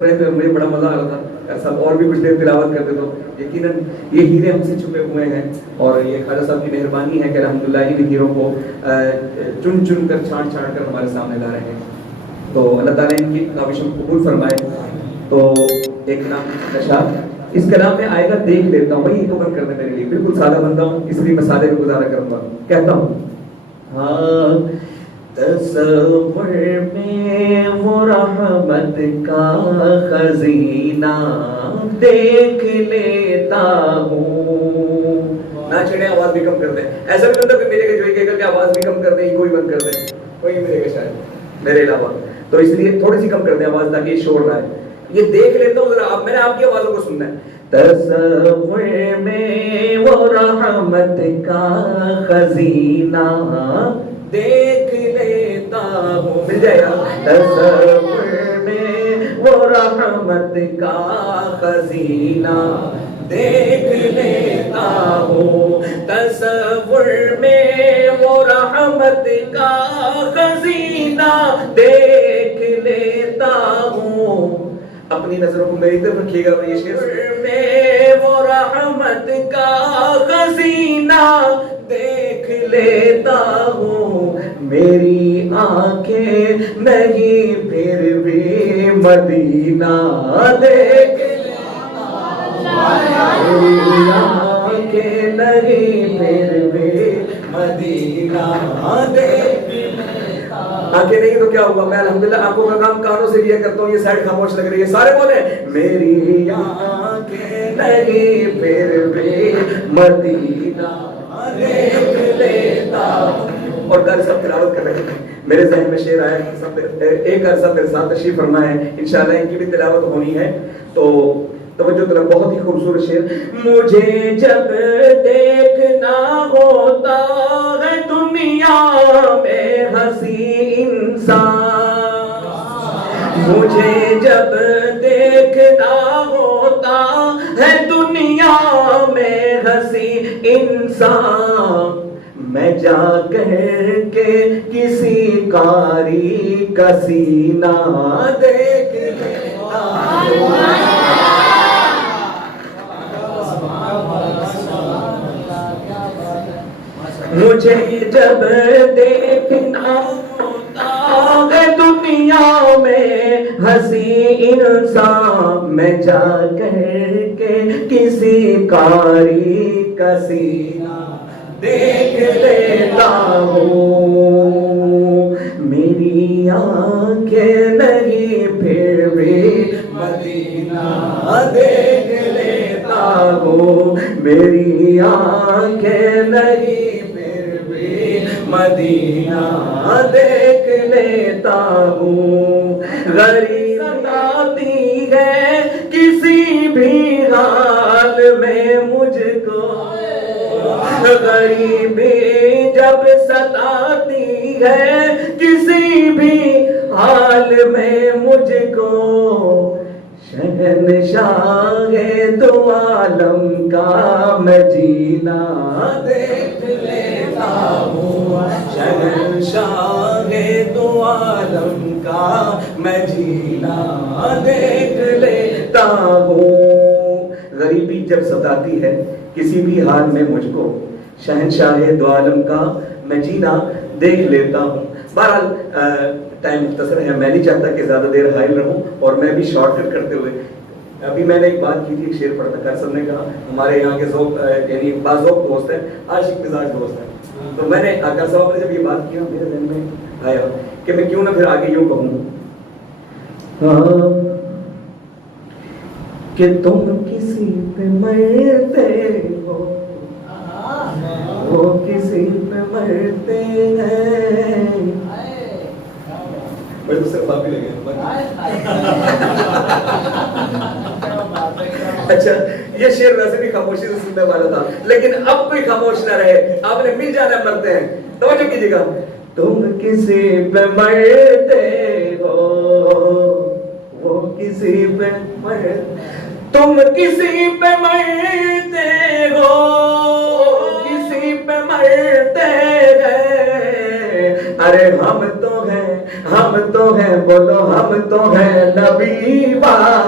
رہے تھے مجھے بڑا مزہ آ رہا تھا صاحب اور بھی کچھ دیر تلاوت کرتے تو یقیناً یہ ہیرے ہم سے چھپے ہوئے ہیں اور یہ خواجہ صاحب کی مہربانی ہے کہ الحمدللہ ان ہیروں کو چن چن کر چھانٹ چھانٹ کر ہمارے سامنے لا رہے ہیں. تو اللہ تعالیٰ ان کی کاوشوں کو قبول فرمائے. تو ایک نام نشاد اس کلام میں آئے گا دیکھ لیتا ہوں. وہی تو بند کر دیں میرے لیے, بالکل سادہ بندہ ہوں اس لیے میں سادے میں گزارا کروں گا. کہتا ہوں ہاں تصور میں وہ رحمت کا خزینہ دیکھ لیتا ہوں. نہ چھڑے آواز بھی کم کر دیں. ایسا بھی مطلب کہ ملے گا جو ایک ایک آواز بھی کم کر دیں, کوئی بند کر دیں, کوئی ملے گا شاید میرے علاوہ. تو اس لیے تھوڑی سی کم کر دیں آواز تاکہ یہ شور نہ آئے. یہ دیکھ لیتا ہوں ذرا, میں نے آپ کی آوازوں کو سننا ہے. تصور میں وہ رحمت کا خزینہ دیکھ لیتا ہوں. مل جائے گا. تصور میں وہ رحمت کا خزینہ دیکھ لیتا ہوں. تصور میں وہ رحمت کا خزینہ دیکھ لیتا ہوں. اپنی نظروں کو میری طرف رکھیے گا. یہ شعر میں وہ رحمت کا خزینہ دیکھ لیتا ہوں. میری آنکھیں نہیں پھر بھی مدینہ دیکھ لیتا ہوں. میری آنکھیں نہیں پھر بھی مدینہ دیکھ لیتا ہوں. آنکھیں نہیں تو کیا ہوا, میں الحمدللہ آنکھوں کا کام کانوں سے لیا کرتا ہوں. یہ سائڈ خاموش لگ رہی ہے, سارے بولے میری آنکھیں نہیں پھر بھی مدینہ دیکھ لیتا ہوں. اور در سب تلاوت کر رہے ہیں. میرے ذہن میں شعر آیا کہ ایک عرصہ میرے ساتھ تشریف فرمائے, انشاءاللہ ان کی بھی تلاوت ہونی ہے. تو توجہ طلب, بہت ہی خوبصورت شعر. مجھے جب دیکھنا ہوتا ہے دنیا میں ہنسی انسان, مجھے جب دیکھنا ہوتا ہے دنیا میں ہنسی انسان, میں جا کر کے کسی قاری کا سینہ دیکھ لیتا ہوں. مجھے جب دیکھنا ہوتا ہے دنیا میں ہنسی انسان, میں جا کر کے کسی قاری کا سینہ دیکھ لیتا ہوں. میری آنکھیں نہیں پھر بھی مدینہ دیکھ لیتا ہوں. میری آنکھیں نہیں پھر بھی مدینہ دیکھ لیتا ہوں. غریب آتی ہے کسی بھی حال میں مجھ کو, غریبی جب ستاتی ہے کسی بھی حال میں مجھ کو, شہنشاہ دو عالم کا میں جینا دیکھ لیتا ہوں. شہنشاہ دو عالم کا میں جینا دیکھ لیتا ہوں. غریبی جب ستاتی ہے کسی بھی حال میں مجھ کو, شہنشاہ دو عالم کا میں جینا دیکھ لیتا ہوں. بہرحال ٹائم مختصر ہے, میں نہیں چاہتا کہ زیادہ دیر حائل رہوں, اور میں بھی شارٹ کٹ کرتے ہوئے ابھی میں نے ایک بات کی تھی. ایک شعر پڑھا تھا, سب نے کہا ہمارے یہاں کے ذوق یعنی باذوق دوست ہیں, عاشق مزاج دوست ہیں. تو میں نے آقا صاحب نے جب یہ بات کی میرے ذہن میں آیا کہ میں کیوں نہ پھر آگے یوں کہوں کہ تم کسی پہ مرتے ہو, وہ کسی پہ مرتے ہیں. بڑے تو صرف آپ ہی لگے. اچھا, یہ شعر ویسے بھی خاموشی سے سننے والا تھا, لیکن اب کوئی خاموش نہ رہے, آپ نے مل جانا مرتے ہیں. توجہ کیجیے گا. تم کسی پہ مرتے ہو, وہ کسی پہ مرتے, تم کسی پہ مرتے ہو, کسی پہ مرتے ہیں. ارے ہم تو ہیں بولو ہم تو ہیں نبی والے